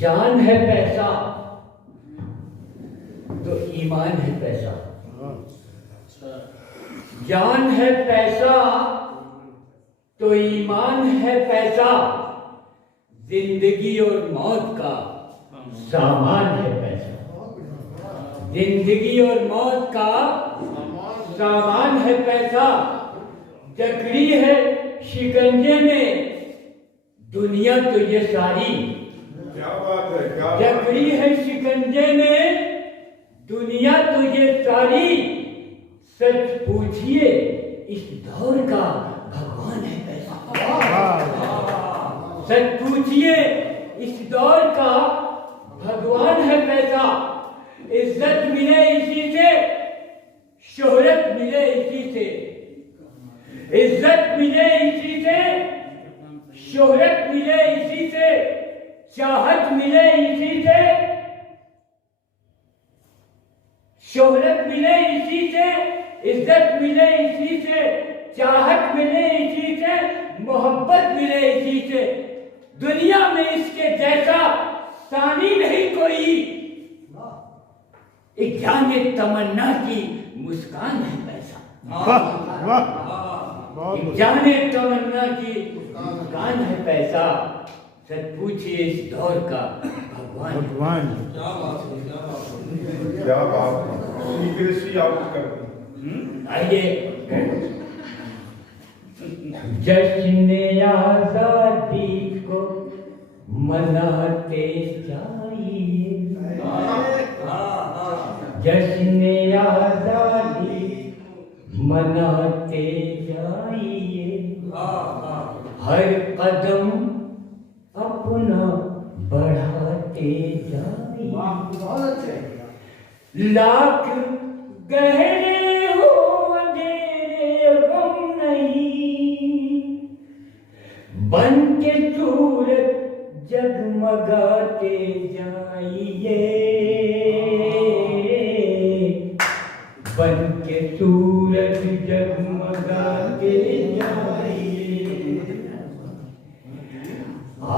जान है पैसा तो ईमान है पैसा। जान है पैसा तो ईमान है पैसा। जिंदगी और मौत का सामान है पैसा। जिंदगी और मौत का सामान है पैसा। जकड़ी है शिकंजे में दुनिया तो ये सारी। क्या बात है, क्या जकड़ी है शिकंजे में दुनिया तो ये सारी। सच पूछिए इस दौर का भगवान है पैसा। सच पूछिए इस दौर का भगवान है पैसा। इज्जत मिले इसी से, शोहरत मिले इसी से। इज्जत मिले इसी से, शोहरत मिले इसी से। चाहत मिले इसी से, शोहरत मिले इसी से। इज्जत मिले इसी से, चाहत मिले इसी से। मोहब्बत मिले इसी से। दुनिया में इसके जैसा सानी नहीं कोई। एक जाने तमन्ना की मुस्कान है पैसा। एक जाने तमन्ना की मुस्कान है पैसा। सच पूछिए इस दौर का भगवान। क्या बात है। सीक्रेसी आउट कर दी। आइए, जश्न आजादी को मनाते जाइए। जश्न आजादी मनाते जाइए। हर कदम अपना बढ़ाते जाइए। लाख गहरे हो अंधेरे गम नहीं, बन के सूरज जगमगाते जाइए। बन के सूरज जगमगाते जाइए।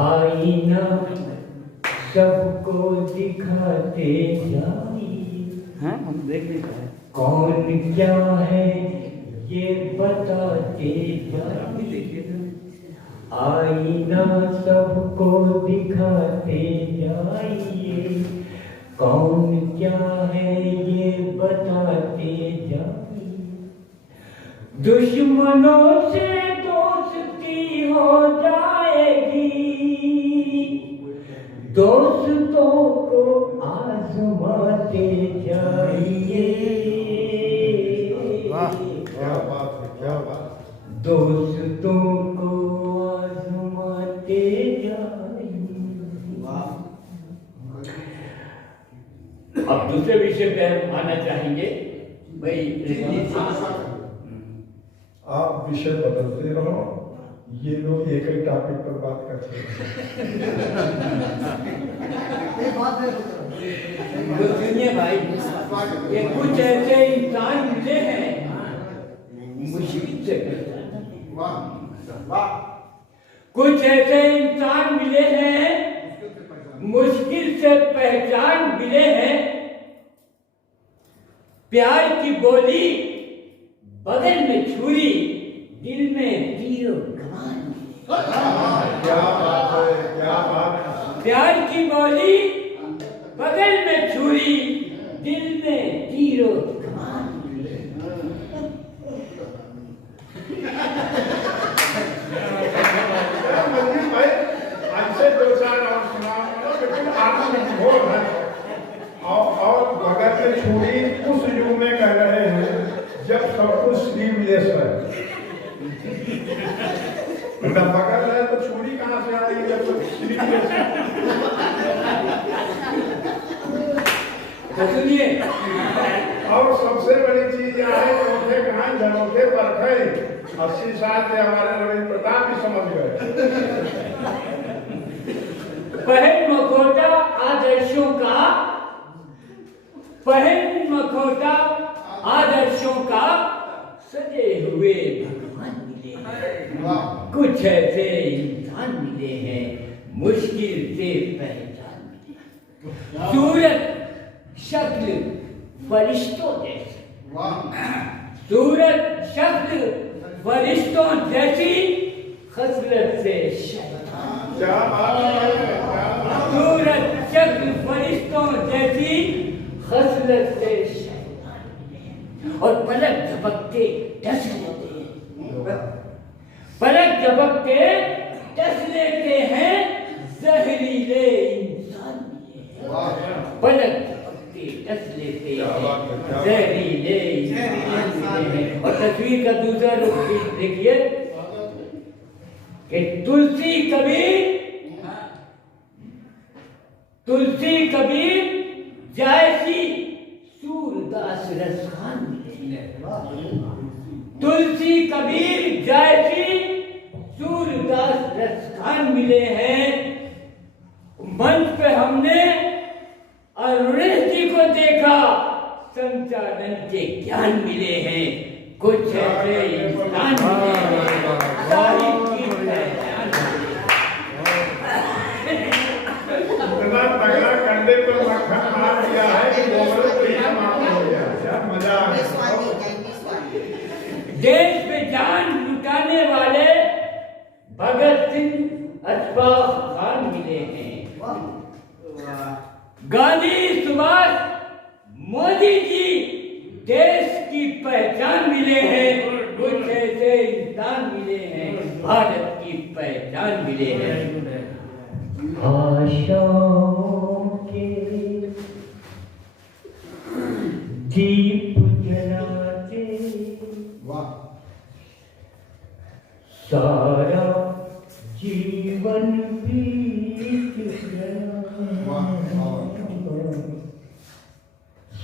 आईना सबको दिखाते जाइए। हम देख नहीं पाए। कौन क्या है ये बताते जाइए। आईना सबको दिखाते जाइए। कौन क्या है ये बताते जाइए। दुश्मनों से दोस्ती हो जाएगी। दोस्तों को आजमाते जाइए। क्या बात है, क्या बात है। दोस्तों को आजमाते जाइए। अब दूसरे विषय पे हम आना चाहेंगे भाई। आप विषय बदलते रहो, ये लोग एक ही टॉपिक पर बात करते तो सुनिए भाई, ये कुछ ऐसे इंसान मिले हैं मुश्किल से कुछ ऐसे इंसान मिले हैं मुश्किल से पहचान मिले हैं। प्यार की बोली बगल में छुरी, दिल में तीर कमान। क्या बात है, क्या बात है। प्यार की बोली बगल में छुरी, दिल में तीर कमान। मंदिर भाई अच्छे दो चार और सुनाओ, लेकिन आप घोर है। और भगत में छुरी उस युग में कह रहे हैं जब सब कुछ स्लीवलेस है। बगल है तो छुरी कहाँ से आ रही है जब सब स्लीवलेस है। तो सुनिए, और सबसे बड़ी चीज यह है कि उनके कहां जनोखे परखे 80 साल के हमारे रविंद्र प्रताप भी समझ गए। पहल मखोटा आदर्शों का, पहल मखोटा आदर्शों का सजे हुए भगवान मिले हैं। कुछ ऐसे इंसान मिले हैं मुश्किल से पहचान। सूरत शक्ल फरिश्तों जैसी, सूरत शक्ल फरिश्तों जैसी, खसलत से शैतान। क्या बात है, सूरत शक्ल फरिश्तों जैसी, खसलत से शैतान। और पलक झपकते डस लेते हैं, पलक झपकते डस लेते हैं, जहरीले इंसान भी हैं। पलक झपकते डस लेते हैं, जहरीले इंसान भी हैं। और तस्वीर का दूसरा रुख देखिए कि तुलसी कबीर जैसी सूरदास रसखान मिले। तुलसी कबीर जैसी सूरदास रसखान मिले हैं। मंच पे हमने अरुणेश जी को देखा, संचालन के ज्ञान मिले हैं। कुछ ऐसे इंसान मिले हैं, साहिब की पहचान मिली है। इतना तगड़ा कंधे पर मक्खन मार दिया है कि गोबर को ही समाप्त हो गया। क्या मजा आ गया। देश पे जान लुटाने वाले भगत सिंह अशफाक खान मिले हैं। गांधी सुभाष मोदी जी देश की पहचान मिले हैं। कुछ ऐसे इंसान मिले हैं, भारत की पहचान मिले हैं। आशाओं के दीप जलाते सारा जीवन बीत गया।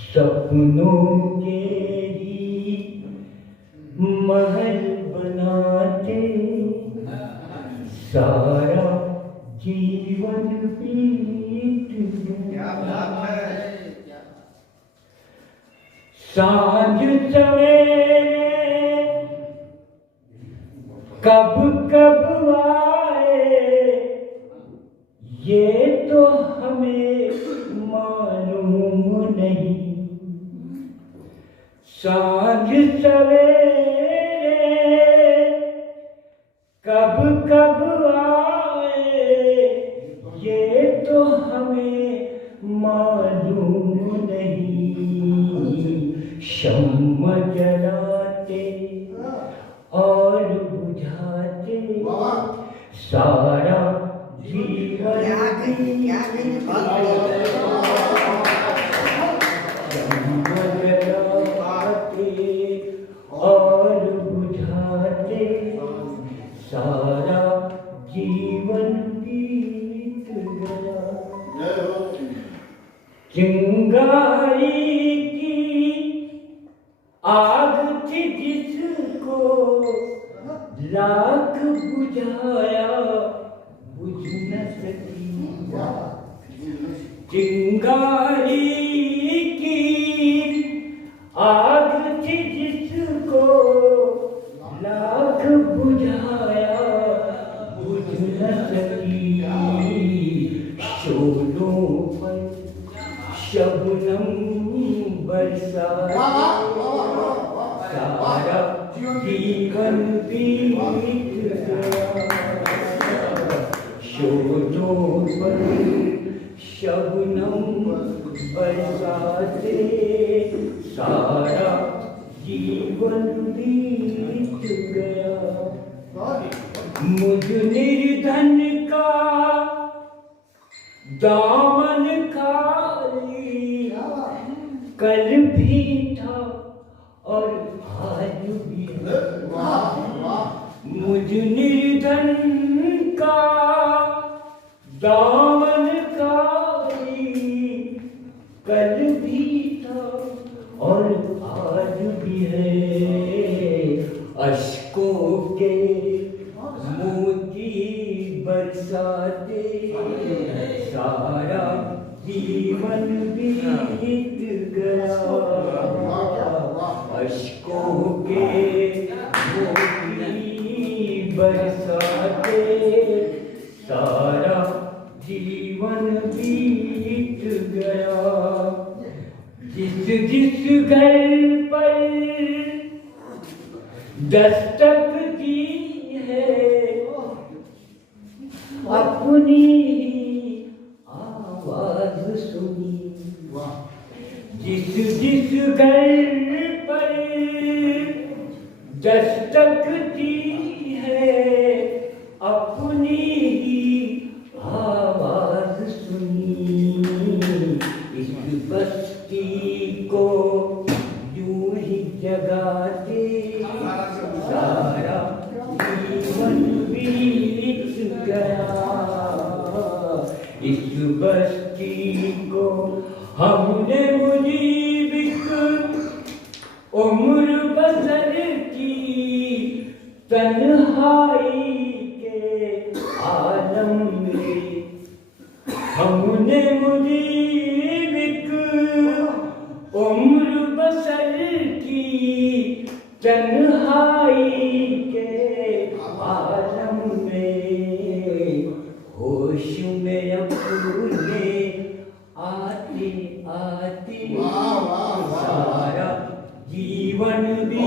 सपनों के ही महल बनाते सारा जीवन बीत गया। सांझ सवेरे कब कब आए, ये तो हमें मालूम नहीं। सांझ सवेरे कब कब आए, ये तो हमें मालूम नहीं। शम्म जलाते और बुझाते सारा जीवन और बुझाते सारा जीवन बीत गया। चिंगारी की आग थी जिसको लाख बुझाया बुझ न सकी। चिंगारी की आग थी जिसको लाख बुझाया बुझ न सकी। शोलों पर शबनम बरसाती सारा जीवन बीत गया। शोलों पर शबनम बरसाते सारा जीवन बीत गया। मुझ निर्धन का दामन खाली कल भी था और आज भी है। मुझ निर्धन का दामन खाली कल भी था और आज भी है। अश्कों के मोती बरसाते सारा जीवन बीत गया। अश्कों के मोती बरसाते सारा जीवन बीत गया। जिस जिस घर पर दस्तक दी है अपनी ही आवाज सुनी। जिस जिस घर पर दस्तक दी है अपनी ही आवाज सुनी। इस बस्ती को यूं ही जगाते सारा जीवन बीत गया। इस बस्ती को हमने मुजीबिक उम्र बसर की तन्हाई के आलम में। हमने मुजीबिक उम्र बसर की तन्हाई के आलम में। होश में अपने आते आते सारा जीवन भी